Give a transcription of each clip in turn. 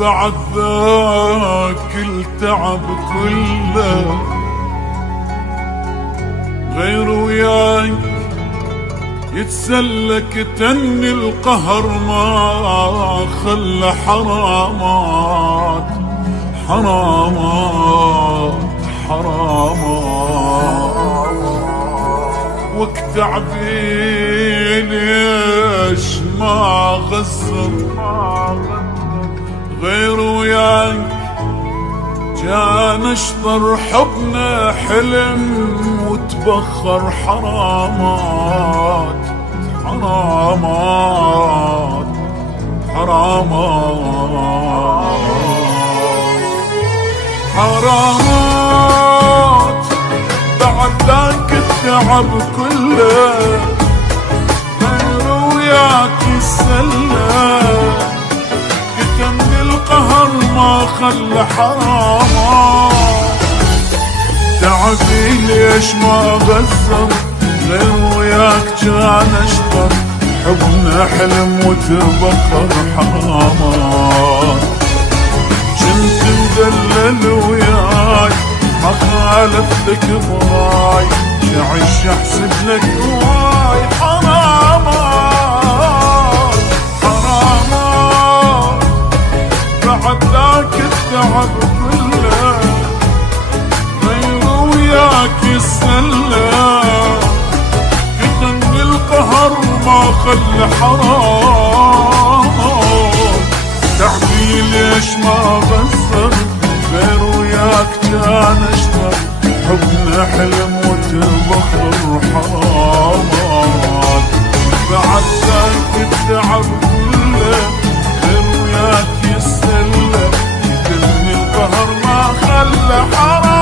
بعد ذاك التعب كله غير وياك يتسلك تني القهر ما خلى حرامات حرامات حرامات وقت عبيل ليش ما غزر غير وياك كان اشطر حبنا حلم وتبخر حرامات حرامات حرامات حرامات بعد ذاك التعب كله غير وياك السلة كتمني القهر ما خلى حرامات تعبي ليش ما غزر غير وياك كان اشطر حبنا حلم وتبخر حرامات كنت مدلل وياي ما خالفتك براي شعش احسب لك هواي حرامات حرامات بعد ذاك التعب كله غير وياك السلة كتني القهر ما خلى حرام تعبي ليش ما غزر غير وياك كان اشطر حبنا حلم وتبخر حرامات بعد ذاك التعب كله غير وياك السلة كتني القهر ما خلى حرام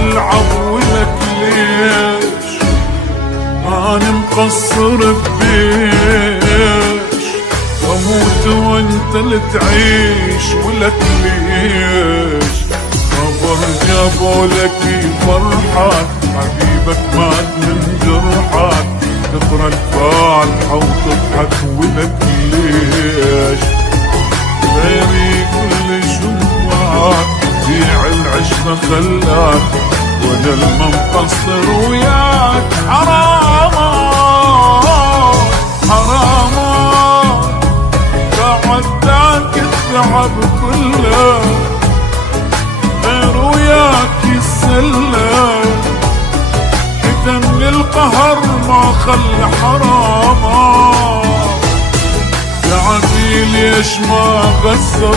تلعب ولك ليش أنا مقصر ببيش واموت وانت اللي تعيش ولك ليش خبر جابوا لك فرحك حبيبك مات من جرحك تقرا الفاتحة وتضحك ولك ليش غيري كل شمعك بيع العشرة خلاك وانا المنقصر وياك حرامات حرامات بعد ذاك التعب كله غير وياك السلة كتمني القهر ما خلى حرامات تعبي ليش ما غزر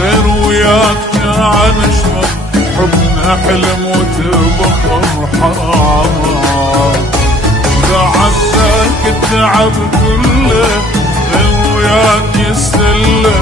غير وياك كان اشطر حبنا حلم وتبخر حرامات بعد ذاك التعب كله غير وياك السلة